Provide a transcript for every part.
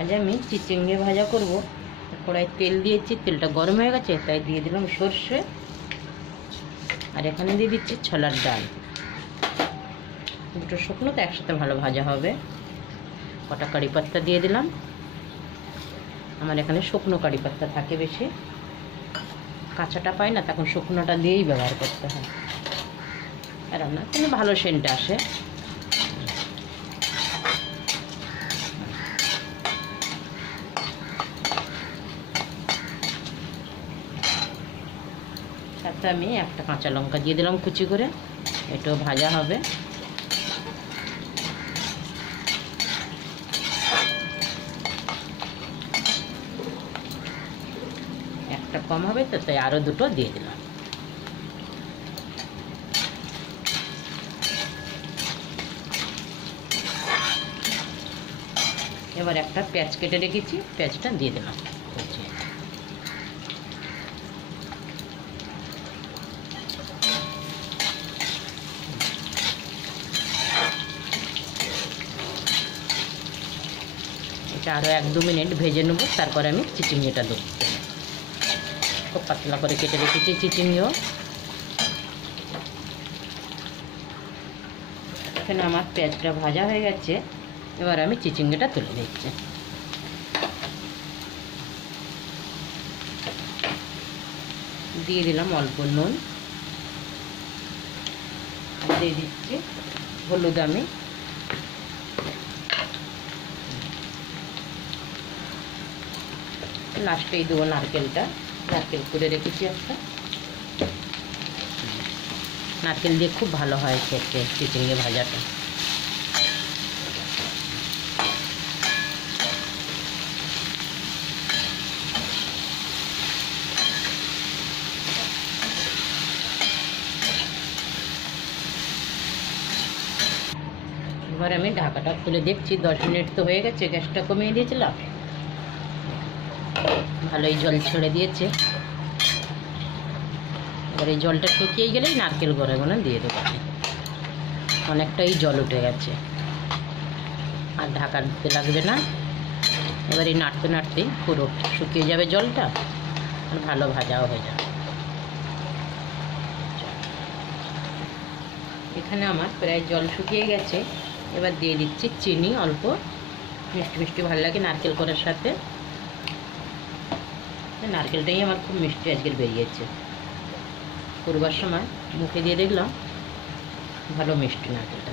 আজ আমি চিচিঙ্গে ভাজা করব। কড়াই তেল দিয়েছি, তেলটা গরম হয়ে গেছে, তাই দিয়ে দিলাম সর্ষে, আর এখানে দিয়ে দিচ্ছি ছোলার ডাল। দুটো শুকনো তো একসাথে ভালো ভাজা হবে। কটা কারি পাত্তা দিয়ে দিলাম, আমার এখানে শুকনো কারি পাত্তা থাকে বেশি, কাঁচাটা পাই না, তখন শুকনোটা দিয়েই ব্যবহার করতে হয়, রান্না কিন্তু ভালো সেন্ট আসে। সাথে আমি একটা কাঁচা লঙ্কা দিয়ে দিলাম কুচি করে, এটাও ভাজা হবে। একটা কম হবে তো, তাই আরও দুটো দিয়ে দিলাম। এবার একটা পেঁয়াজ কেটে রেখেছি, পেঁয়াজটা দিয়ে দিলাম। এটা আরও 1-2 মিনিট ভেজে নেব, তারপরে আমি চিচিঙ্গিটা দেবো। খুব পাতলা করে কেটে রেখেছি চিচিঙ্গিও। এখানে আমার পেঁয়াজটা ভাজা হয়ে গেছে, এবার আমি চিচিঙ্গিটা তুলে দিচ্ছি। দিয়ে দিলাম অল্প নুন, দিয়ে দিচ্ছি হলুদ, আমি লাস্টেই দেবো নারকেলটা, নারকেল করে রেখেছি একটা। নারকেল দিয়ে খুব ভালো হয় খেতে চিচিঙ্গে ভাজাটা। এবার আমি ঢাকাটা খুলে দেখছি, 10 মিনিট তো হয়ে গেছে, গ্যাসটা কমিয়ে দিয়েছিলাম, ভালোই জল ছেড়ে দিয়েছে। এবার এই জলটা শুকিয়ে গেলেই নারকেল গোড়াগুলো দিয়ে দেবো। অনেকটাই জল উঠে গেছে, আর ঢাকা দিতে লাগবে না। এবার এই নাড়তে নাড়তেই পুরো শুকিয়ে যাবে জলটা, আর ভালো ভাজাও হয়ে যাবে। এখানে আমার প্রায় জল শুকিয়ে গেছে, এবার দিয়ে দিচ্ছি চিনি অল্প, মিষ্টি মিষ্টি ভালো লাগে নারকেল করার সাথে। নারকেলটাই আমার খুব মিষ্টি আজকের বেরিয়েছে, করবার সময় মুখে দিয়ে দেখলাম ভালো মিষ্টি নারকেলটা।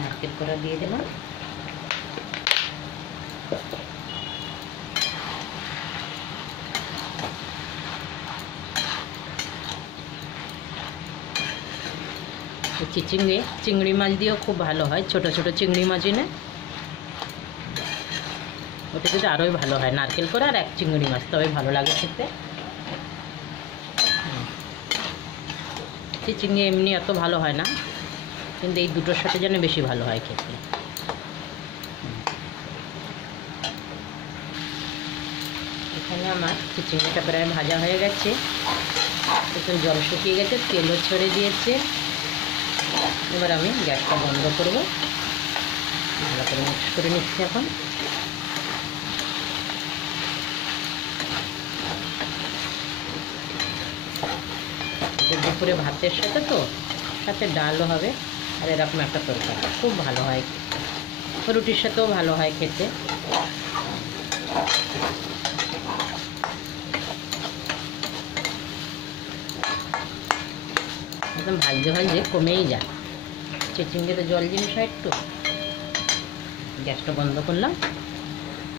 নারকেল করা দিয়ে দিলাম। চিংড়ি মাছ দিয়েও খুব ভালো হয়, ছোট ছোট চিংড়ি মাছ এনে, ওটা কিন্তু আরোই ভালো হয়। নারকেল করে আর এক চিংড়ি মাছ, তবে ভালো লাগে খেতে। চিচিঙ্গে এমনি এত ভালো হয় না, কিন্তু এই দুটোর সাথে যেন বেশি ভালো হয় খেতে। এখানে আমার চিচিঙ্গিটা প্রায় ভাজা হয়ে গেছে, একটু জল শুকিয়ে গেছে, তেলও ছেড়ে দিয়েছে। এবার আমি গ্যাসটা বন্ধ করব, ভালো করে মিক্স করে নিচ্ছি। এখন দুপুরে ভাতের সাথে তো, সাথে ডালও হবে, আর এরকম একটা তরকারি খুব ভালো হয়, রুটির সাথেও ভালো হয় খেতে। একদম ভাজতে ভাজতে কমেই যায়, চিচিঙ্গে তো জল জিনিস হয় একটু। গ্যাসটা বন্ধ করলাম।